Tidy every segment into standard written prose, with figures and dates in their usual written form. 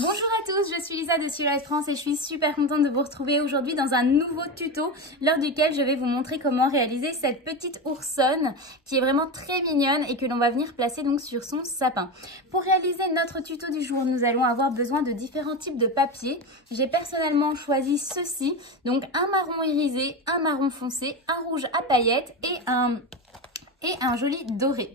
Bonjour à tous, je suis Lisa de Silhouette France et je suis super contente de vous retrouver aujourd'hui dans un nouveau tuto lors duquel je vais vous montrer comment réaliser cette petite oursonne qui est vraiment très mignonne et que l'on va venir placer donc sur son sapin. Pour réaliser notre tuto du jour, nous allons avoir besoin de différents types de papier. J'ai personnellement choisi ceci, donc un marron irisé, un marron foncé, un rouge à paillettes et un joli doré.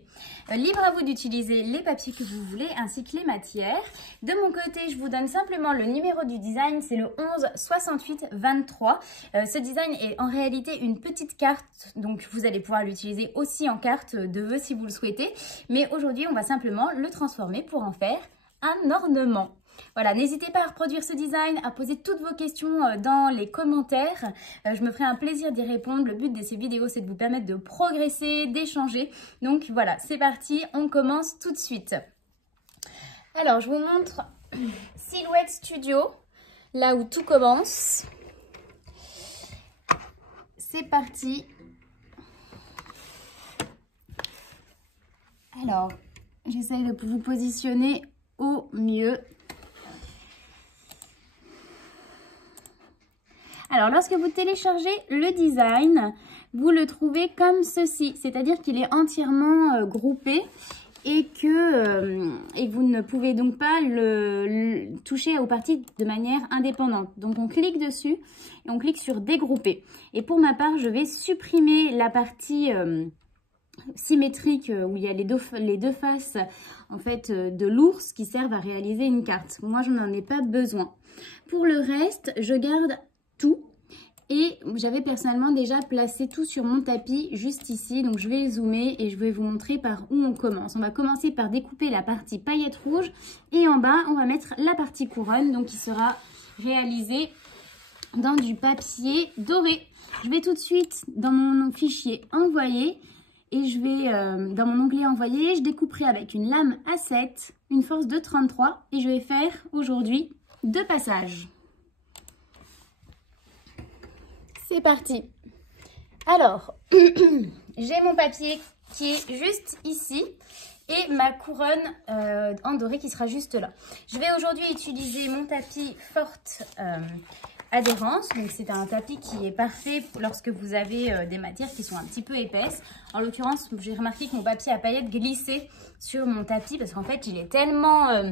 Libre à vous d'utiliser les papiers que vous voulez ainsi que les matières. De mon côté, je vous donne simplement le numéro du design, c'est le 11 68 23. Ce design est en réalité une petite carte, donc vous allez pouvoir l'utiliser aussi en carte de vœux si vous le souhaitez. Mais aujourd'hui, on va simplement le transformer pour en faire un ornement. Voilà, n'hésitez pas à reproduire ce design, à poser toutes vos questions dans les commentaires. Je me ferai un plaisir d'y répondre. Le but de ces vidéos, c'est de vous permettre de progresser, d'échanger. Donc voilà, c'est parti, on commence tout de suite. Alors, je vous montre Silhouette Studio, là où tout commence. C'est parti. Alors, j'essaye de vous positionner au mieux. Alors, lorsque vous téléchargez le design, vous le trouvez comme ceci, c'est-à-dire qu'il est entièrement groupé et que vous ne pouvez donc pas le toucher aux parties de manière indépendante. Donc, on clique dessus et on clique sur dégrouper. Et pour ma part, je vais supprimer la partie symétrique où il y a les deux faces en fait de l'ours qui servent à réaliser une carte. Moi, je n'en ai pas besoin. Pour le reste, je garde tout et j'avais personnellement déjà placé tout sur mon tapis juste ici, donc je vais zoomer et je vais vous montrer par où on commence. On va commencer par découper la partie paillettes rouges et en bas on va mettre la partie couronne, donc qui sera réalisée dans du papier doré. Je vais tout de suite dans mon fichier envoyer et je vais dans mon onglet envoyer, je découperai avec une lame A7, une force de 33 et je vais faire aujourd'hui 2 passages. C'est parti. Alors, j'ai mon papier qui est juste ici et ma couronne en doré qui sera juste là. Je vais aujourd'hui utiliser mon tapis Forte Adhérence. Donc, c'est un tapis qui est parfait lorsque vous avez des matières qui sont un petit peu épaisses. En l'occurrence, j'ai remarqué que mon papier à paillettes glissait sur mon tapis parce qu'en fait, il a tellement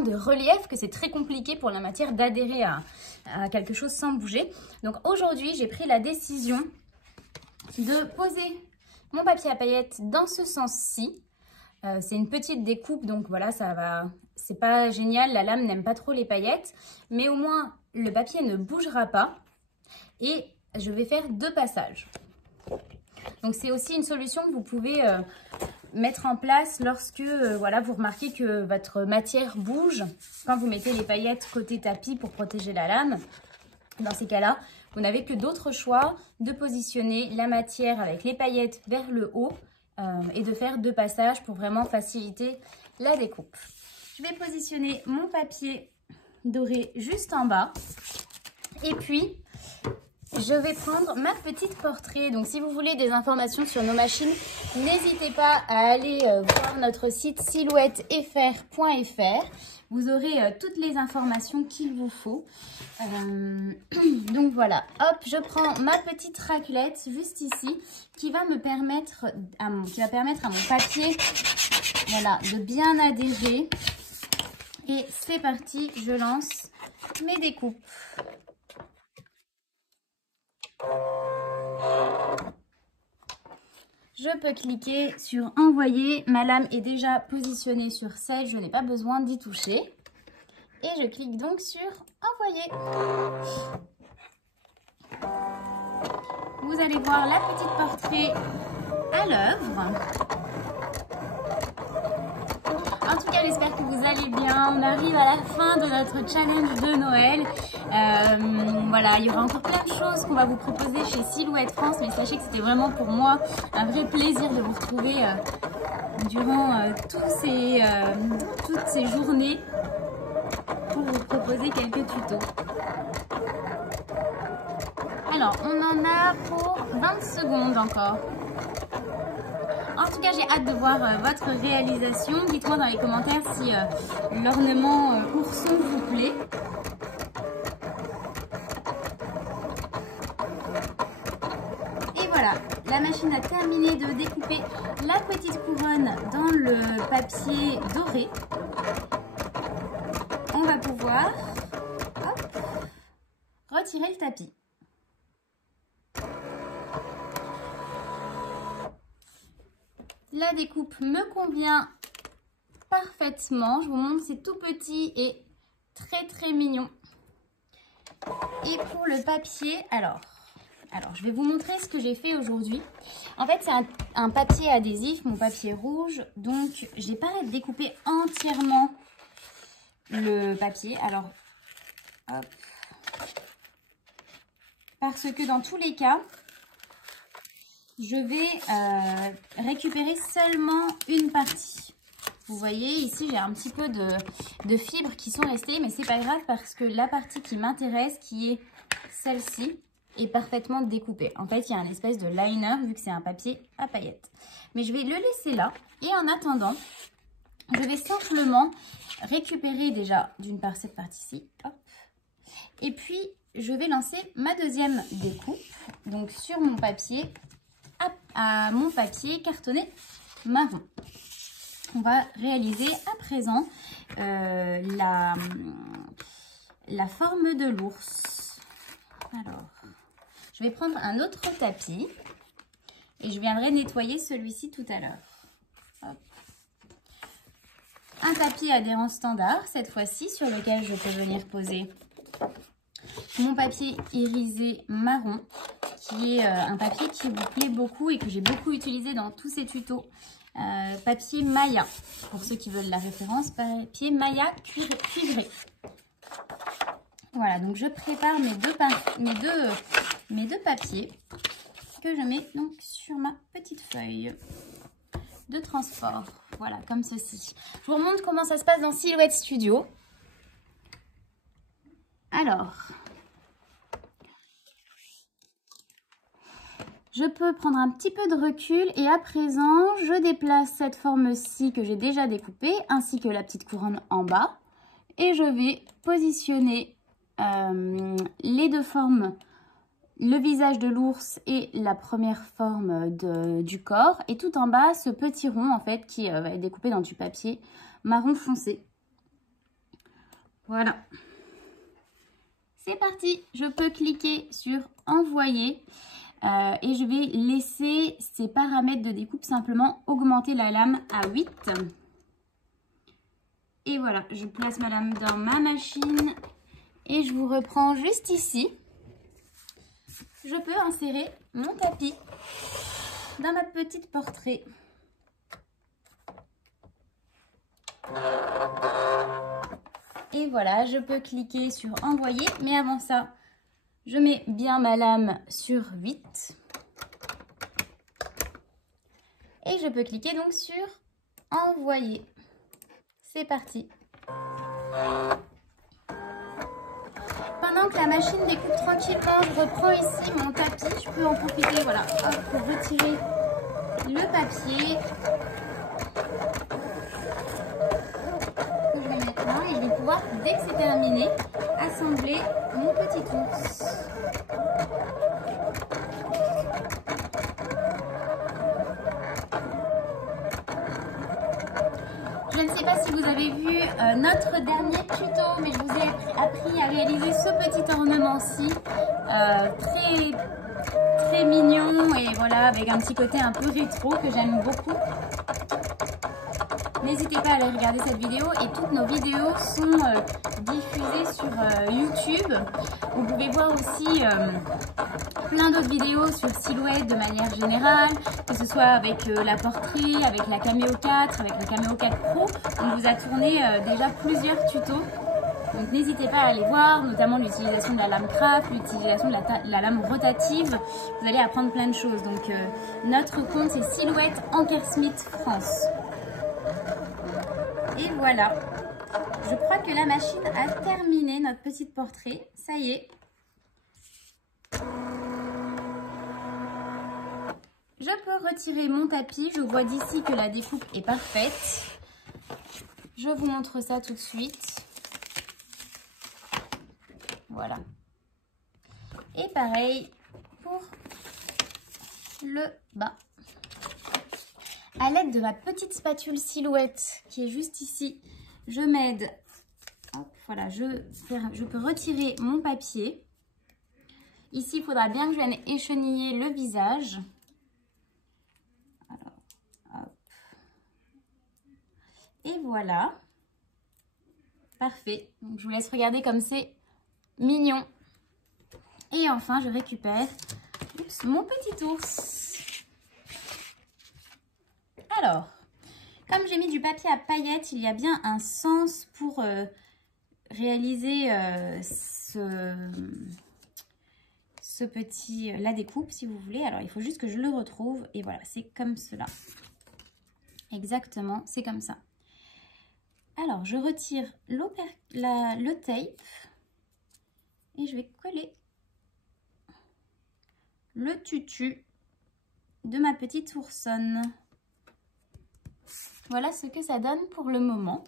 de relief que c'est très compliqué pour la matière d'adhérer à quelque chose sans bouger. Donc aujourd'hui, j'ai pris la décision de poser mon papier à paillettes dans ce sens-ci. C'est une petite découpe, donc voilà, ça va. C'est pas génial, la lame n'aime pas trop les paillettes, mais au moins le papier ne bougera pas et je vais faire 2 passages. Donc c'est aussi une solution que vous pouvez mettre en place lorsque voilà, vous remarquez que votre matière bouge quand vous mettez les paillettes côté tapis pour protéger la lame. Dans ces cas-là, vous n'avez que d'autres choix de positionner la matière avec les paillettes vers le haut et de faire 2 passages pour vraiment faciliter la découpe. Je vais positionner mon papier doré juste en bas et puis je vais prendre ma petite portrait. Donc, si vous voulez des informations sur nos machines, n'hésitez pas à aller voir notre site silhouettefr.fr. Vous aurez toutes les informations qu'il vous faut. Donc, voilà. Hop, je prends ma petite raclette juste ici qui va me permettre à mon papier voilà, de bien adhérer. Et c'est parti, je lance mes découpes. Je peux cliquer sur envoyer, ma lame est déjà positionnée sur 7, je n'ai pas besoin d'y toucher. Et je clique donc sur envoyer. Vous allez voir la petite portrait à l'œuvre. En tout cas, j'espère que vous allez bien. On arrive à la fin de notre challenge de Noël. Voilà, il y aura encore plein de choses qu'on va vous proposer chez Silhouette France. Mais sachez que c'était vraiment pour moi un vrai plaisir de vous retrouver durant toutes ces journées pour vous proposer quelques tutos. Alors, on en a pour 20 secondes encore. En tout cas, j'ai hâte de voir votre réalisation. Dites-moi dans les commentaires si l'ornement ourson vous plaît. Et voilà, la machine a terminé de découper la petite couronne dans le papier doré. On va pouvoir retirer le tapis. La découpe me convient parfaitement. Je vous montre, c'est tout petit et très mignon. Et pour le papier, alors je vais vous montrer ce que j'ai fait aujourd'hui. En fait, c'est un papier adhésif, mon papier rouge. Donc, j'ai pas découpé entièrement le papier. Alors, hop. Parce que dans tous les cas, je vais récupérer seulement une partie. Vous voyez, ici, j'ai un petit peu de fibres qui sont restées, mais c'est pas grave parce que la partie qui m'intéresse, qui est celle-ci, est parfaitement découpée. En fait, il y a un espèce de liner vu que c'est un papier à paillettes. Mais je vais le laisser là. Et en attendant, je vais simplement récupérer déjà d'une part cette partie-ci. Et puis, je vais lancer ma deuxième découpe. Donc, sur mon papier, à mon papier cartonné marron. On va réaliser à présent la forme de l'ours. Alors, je vais prendre un autre tapis et je viendrai nettoyer celui-ci tout à l'heure. Un tapis adhérent standard, cette fois-ci, sur lequel je peux venir poser mon papier irisé marron, qui est un papier qui vous plaît beaucoup et que j'ai beaucoup utilisé dans tous ces tutos. Papier Maya, pour ceux qui veulent la référence, papier Maya cuivré. Voilà, donc je prépare mes deux papiers que je mets donc sur ma petite feuille de transport. Voilà, comme ceci. Je vous remontre comment ça se passe dans Silhouette Studio. Alors, je peux prendre un petit peu de recul et à présent, je déplace cette forme-ci que j'ai déjà découpée ainsi que la petite couronne en bas et je vais positionner les deux formes, le visage de l'ours et la première forme du corps et tout en bas, ce petit rond en fait qui va être découpé dans du papier marron foncé. Voilà. C'est parti, je peux cliquer sur envoyer et je vais laisser ces paramètres de découpe simplement augmenter la lame à 8. Et voilà, je place ma lame dans ma machine et je vous reprends juste ici. Je peux insérer mon tapis dans ma petite portrait. Et voilà, je peux cliquer sur envoyer, mais avant ça, je mets bien ma lame sur 8. Et je peux cliquer donc sur envoyer. C'est parti. Pendant que la machine découpe tranquillement, je reprends ici mon tapis. Je peux en profiter, voilà, hop, pour retirer le papier. Je vais mettre là et je vais pouvoir, dès que c'est terminé, assembler mon petit ours. Je ne sais pas si vous avez vu notre dernier tuto, mais je vous ai appris à réaliser ce petit ornement-ci, très mignon et voilà, avec un petit côté un peu rétro que j'aime beaucoup. N'hésitez pas à aller regarder cette vidéo et toutes nos vidéos sont diffusées sur YouTube. Vous pouvez voir aussi plein d'autres vidéos sur Silhouette de manière générale, que ce soit avec la portrait, avec la Cameo 4, avec la Cameo 4 Pro. On vous a tourné déjà plusieurs tutos. Donc n'hésitez pas à aller voir, notamment l'utilisation de la lame craft, l'utilisation de la lame rotative. Vous allez apprendre plein de choses. Donc notre compte c'est Silhouette Ankersmit France. Et voilà, je crois que la machine a terminé notre petit portrait. Ça y est. Je peux retirer mon tapis. Je vois d'ici que la découpe est parfaite. Je vous montre ça tout de suite. Voilà. Et pareil pour le bas. À l'aide de ma petite spatule silhouette qui est juste ici, je m'aide. Voilà, je peux retirer mon papier. Ici, il faudra bien que je vienne écheniller le visage. Alors, hop. Et voilà. Parfait. Donc, je vous laisse regarder comme c'est mignon. Et enfin, je récupère mon petit ours. Alors, comme j'ai mis du papier à paillettes, il y a bien un sens pour réaliser la découpe, si vous voulez. Alors, il faut juste que je le retrouve. Et voilà, c'est comme cela. Exactement, c'est comme ça. Alors, je retire le tape et je vais coller le tutu de ma petite oursonne. Voilà ce que ça donne pour le moment.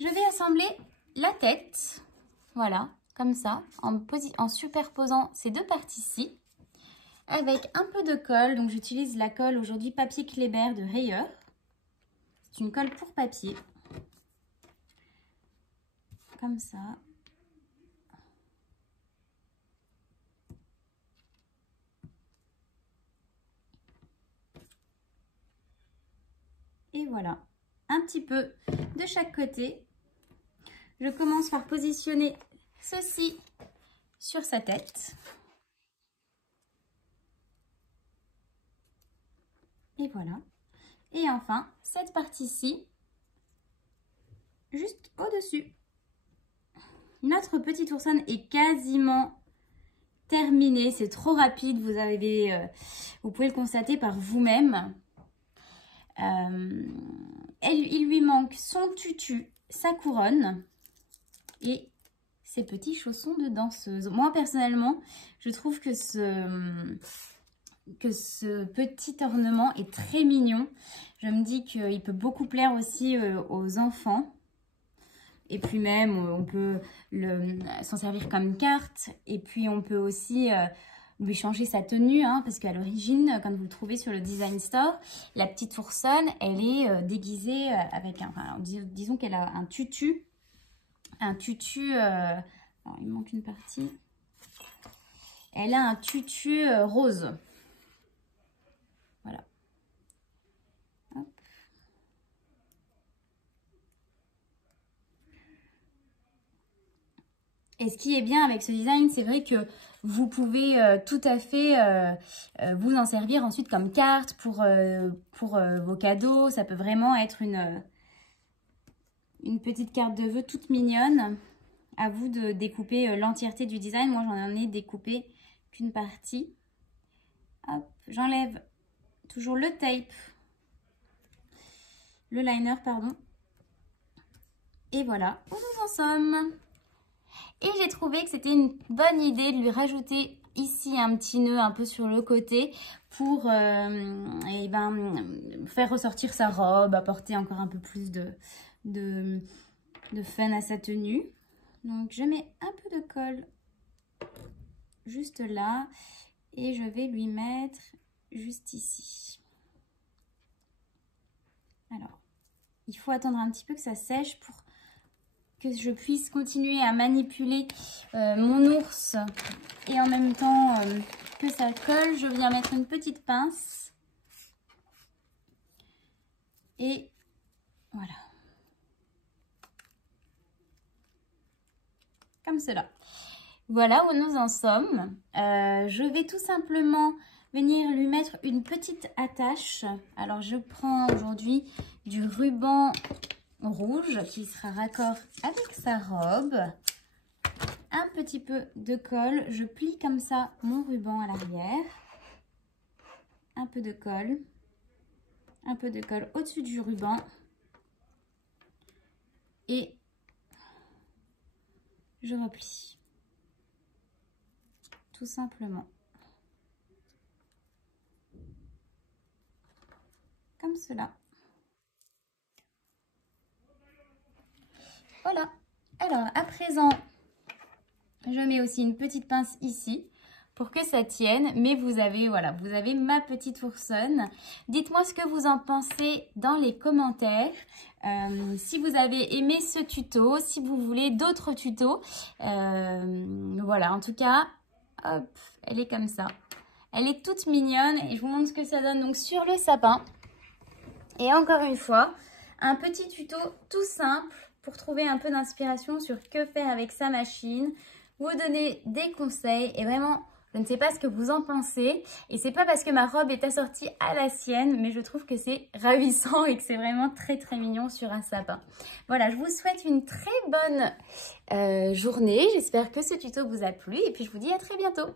Je vais assembler la tête, voilà, comme ça, en superposant ces deux parties-ci, avec un peu de colle. Donc j'utilise la colle aujourd'hui papier Kléber de Rayeur. C'est une colle pour papier, comme ça. Et voilà, un petit peu de chaque côté. Je commence par positionner ceci sur sa tête. Et voilà. Et enfin, cette partie-ci, juste au-dessus. Notre petite oursonne est quasiment terminée. C'est trop rapide, vous pouvez le constater par vous-même. Il lui manque son tutu, sa couronne et ses petits chaussons de danseuse. Moi, personnellement, je trouve que ce petit ornement est très mignon. Je me dis qu'il peut beaucoup plaire aussi aux enfants. Et puis même, on peut s'en servir comme carte. Et puis, on peut aussi lui changer sa tenue. Hein, parce qu'à l'origine, quand vous le trouvez sur le Design Store, la petite oursonne, elle est déguisée avec disons qu'elle a un tutu. Alors, il manque une partie. Elle a un tutu rose. Voilà. Hop. Et ce qui est bien avec ce design, c'est vrai que vous pouvez tout à fait vous en servir ensuite comme carte pour vos cadeaux. Ça peut vraiment être une petite carte de vœux toute mignonne. À vous de découper l'entièreté du design. Moi, j'en ai découpé qu'une partie. Hop, j'enlève toujours le tape, le liner, pardon. Et voilà où nous en sommes. Et j'ai trouvé que c'était une bonne idée de lui rajouter ici un petit nœud un peu sur le côté pour faire ressortir sa robe, apporter encore un peu plus de fun à sa tenue. Donc je mets un peu de colle juste là et je vais lui mettre juste ici. Alors, il faut attendre un petit peu que ça sèche pour que je puisse continuer à manipuler mon ours et en même temps que ça colle. Je viens mettre une petite pince et voilà, comme cela. Voilà où nous en sommes. Je vais tout simplement venir lui mettre une petite attache. Alors je prends aujourd'hui du ruban rouge qui sera raccord avec sa robe. Un petit peu de colle. Je plie comme ça mon ruban à l'arrière. Un peu de colle. Un peu de colle au-dessus du ruban. Et je replie. Tout simplement. comme cela. Voilà. Alors, à présent, je mets aussi une petite pince ici pour que ça tienne. Mais vous avez, voilà, vous avez ma petite oursonne. Dites-moi ce que vous en pensez dans les commentaires. Si vous avez aimé ce tuto, si vous voulez d'autres tutos. Voilà, en tout cas, hop, elle est comme ça. Elle est toute mignonne et je vous montre ce que ça donne donc sur le sapin. Et encore une fois, un petit tuto tout simple pour trouver un peu d'inspiration sur que faire avec sa machine, vous donner des conseils et vraiment, je ne sais pas ce que vous en pensez. Et c'est pas parce que ma robe est assortie à la sienne, mais je trouve que c'est ravissant et que c'est vraiment très très mignon sur un sapin. Voilà, je vous souhaite une très bonne journée. J'espère que ce tuto vous a plu et puis je vous dis à très bientôt.